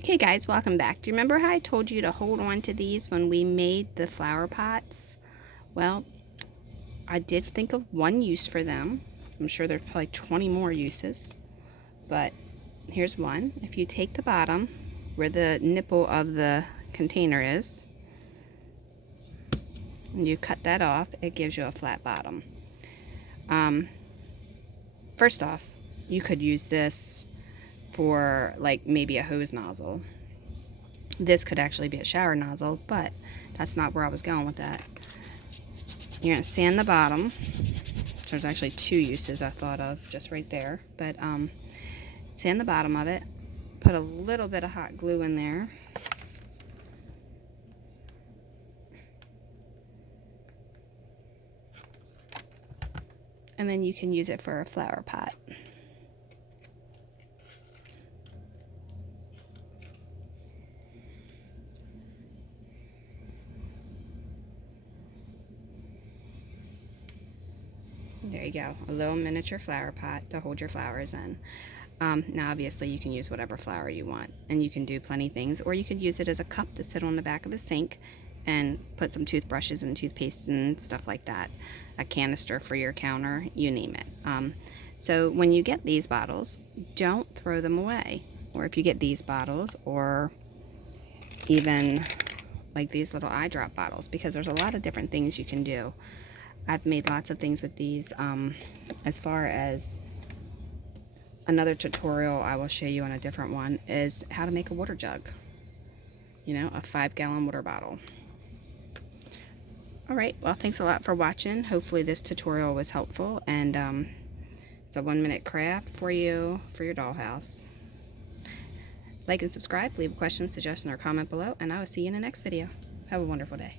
Okay guys, welcome back. Do you remember how I told you to hold on to these when we made the flower pots? Well, I did think of one use for them. I'm sure there's probably 20 more uses, but here's one. If you take the bottom where the nipple of the container is and you cut that off, it gives you a flat bottom. First off, you could use this for like maybe a hose nozzle. This could actually be a shower nozzle, but that's not where I was going with that. You're going to sand the bottom. There's actually two uses I thought of just right there, but sand the bottom of it, put a little bit of hot glue in there, and then you can use it for a flower pot. There you go, a little miniature flower pot to hold your flowers in. Now obviously you can use whatever flower you want, and you can do plenty of things, or you could use it as a cup to sit on the back of the sink and put some toothbrushes and toothpaste and stuff like that. A canister for your counter, you name it. So when you get these bottles, don't throw them away. Or if you get these bottles, or even like these little eye drop bottles, because there's a lot of different things you can do. I've made lots of things with these. As far as another tutorial I will show you on a different one is how to make a water jug. You know, a 5-gallon water bottle. Alright, well thanks a lot for watching. Hopefully this tutorial was helpful, and it's a 1-minute craft for you for your dollhouse. Like and subscribe, leave a question, suggestion, or comment below, and I will see you in the next video. Have a wonderful day.